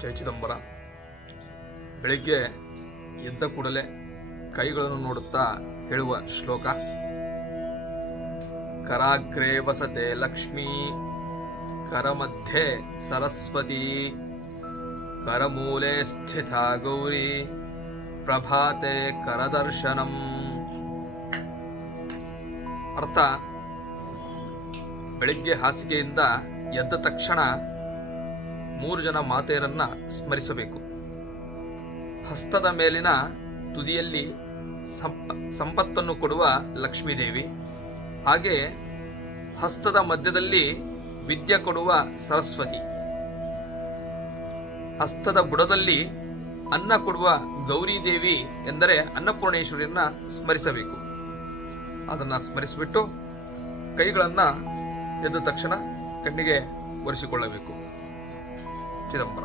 ಜಯ ಚಿದಂಬರ. ಬೆಳಿಗ್ಗೆ ಎದ್ದ ಕೂಡಲೇ ಕೈಗಳನ್ನು ನೋಡುತ್ತಾ ಹೇಳುವ ಶ್ಲೋಕ: ಕರಾಗ್ರೇ ವಸತೆ ಲಕ್ಷ್ಮೀ, ಕರಮಧ್ಯೆ ಸರಸ್ವತಿ, ಕರಮೂಲೆ ಸ್ಥಿತ ಗೌರಿ, ಪ್ರಭಾತೆ ಕರದರ್ಶನಂ. ಅರ್ಥ: ಬೆಳಿಗ್ಗೆ ಹಾಸಿಗೆಯಿಂದ ಎದ್ದ ತಕ್ಷಣ 3 ಜನ ಮಾತೆಯರನ್ನ ಸ್ಮರಿಸಬೇಕು. ಹಸ್ತದ ಮೇಲಿನ ತುದಿಯಲ್ಲಿ ಸಂಪತ್ತನ್ನು ಕೊಡುವ ಲಕ್ಷ್ಮೀದೇವಿ, ಹಾಗೆ ಹಸ್ತದ ಮಧ್ಯದಲ್ಲಿ ವಿದ್ಯೆ ಕೊಡುವ ಸರಸ್ವತಿ, ಹಸ್ತದ ಬುಡದಲ್ಲಿ ಅನ್ನ ಕೊಡುವ ಗೌರಿದೇವಿ ಎಂದರೆ ಅನ್ನಪೂರ್ಣೇಶ್ವರಿಯನ್ನ ಸ್ಮರಿಸಬೇಕು. ಅದನ್ನ ಸ್ಮರಿಸಿಬಿಟ್ಟು ಕೈಗಳನ್ನ ಎದ್ದ ತಕ್ಷಣ ಕಣ್ಣಿಗೆ ಒರೆಸಿಕೊಳ್ಳಬೇಕು. ಚಿದಂಬರ.